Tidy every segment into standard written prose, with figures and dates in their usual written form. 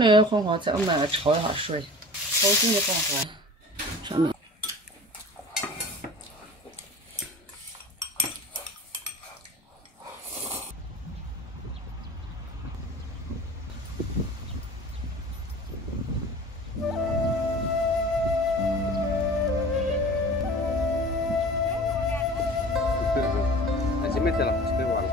那个黄花菜我们来焯一下水，焯水的黄花上面。 还是没得了，水完了。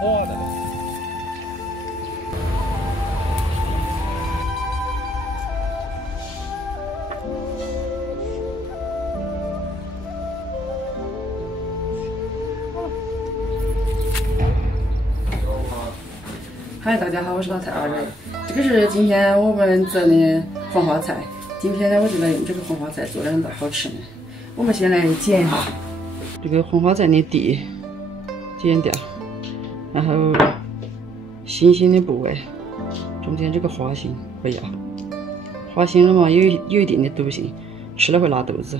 好的。嗨，大家好，我是老太阿蕊。这个是今天我们蒸的黄花菜。今天呢，我就来用这个黄花菜做两道好吃的。我们先来剪一下这个黄花菜的蒂，剪掉，然后心心的部位，中间这个花心不要，花心了嘛有一定的毒性，吃了会拉肚子。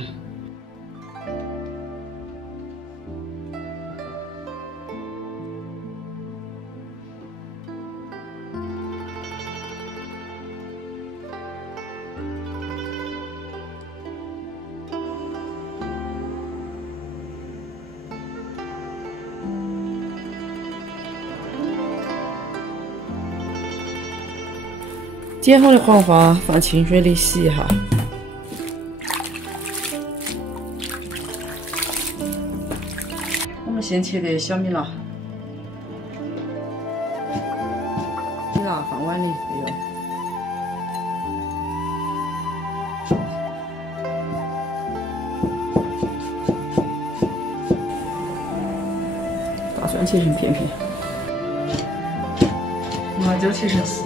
剪好的黄花放清水里洗一下。我们先切的小米辣，米辣放碗里备用。大蒜切成片片，辣椒切成丝。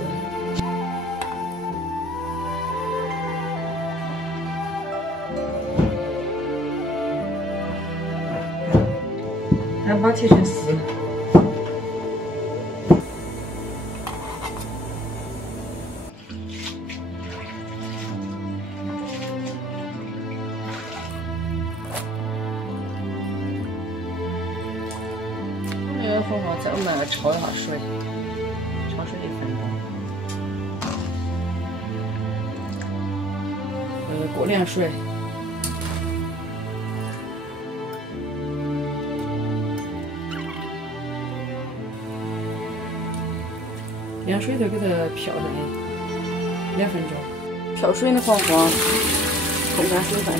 两把切成丝，那个黄花菜我们来焯一下水，焯水1分钟。过凉水。 凉水头给它漂上2分钟，漂水的黄花控干水分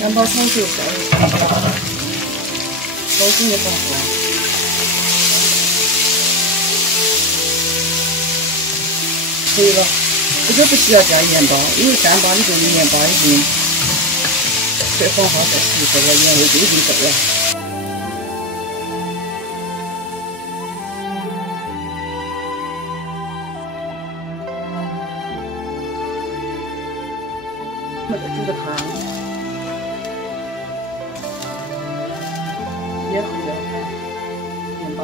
，2把炒水加入炒水的黄花，可以了。这个不需要加盐巴，因为干巴里头的盐巴已经对黄花菜提出了盐味就已经够了。 那个煮的汤也会要盐巴，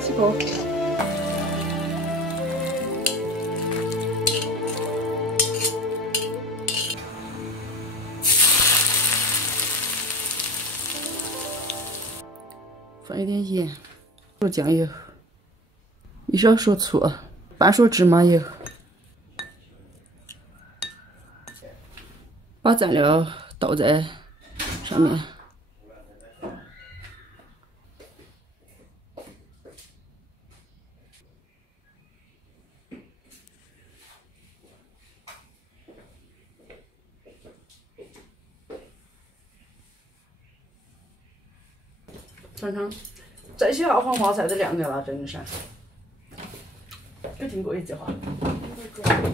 起锅，放一点盐，说酱油。 1小勺醋，半勺芝麻油，把蘸料倒在上面，尝尝，再写下黄花菜的料在那蒸上。没听过一句话，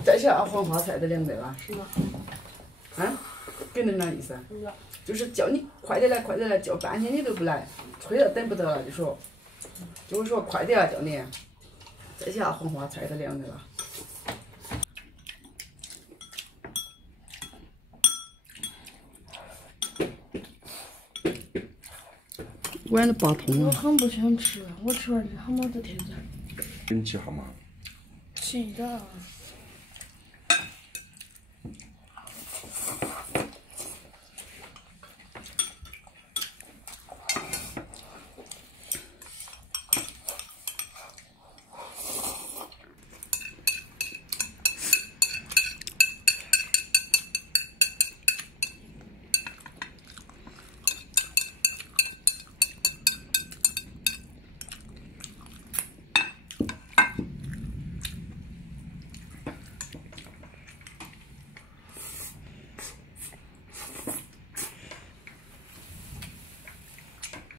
再下黄花菜都凉得了。是吗？啊，给恁那意思？不知道。就是叫你快点来，快点来，叫半天你都不来，催了等不得了，就说快点啊，叫你。再下黄花菜都凉得了。碗都拔通了。我很不想吃了，我吃完之后没得天在。给你记号码。记着。